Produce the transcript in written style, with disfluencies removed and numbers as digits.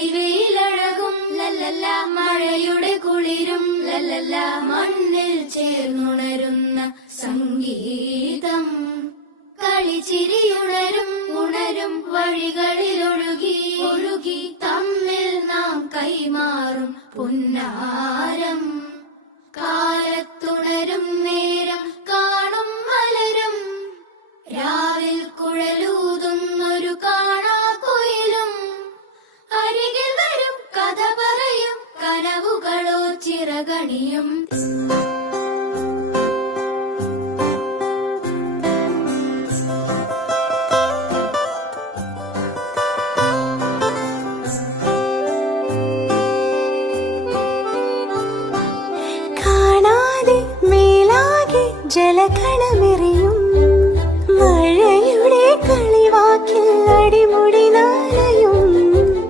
പൊടിവെയിലഴകും ലല്ലല്ല, മഴയുടെ കുളിരും ലല്ലല്ല, മണ്ണിൽ ചേർന്നുണരുന്ന സംഗീതം. കളിച്ചിരിയുണരും ഉണരും വഴികളിലൊഴുകി ഒഴുകി തമ്മിൽ നാം കൈമാറും പുന്നാരം. കാലത്തുണരും നേരം കാണും മലരും, രാവിൽ കുഴലൂതുന്നൊരു കാണാക്കുയിലും. അരികിൽ വരും കഥ പറയും കനവുകളോ ചിറകണിയും. ജലകണമെറിയും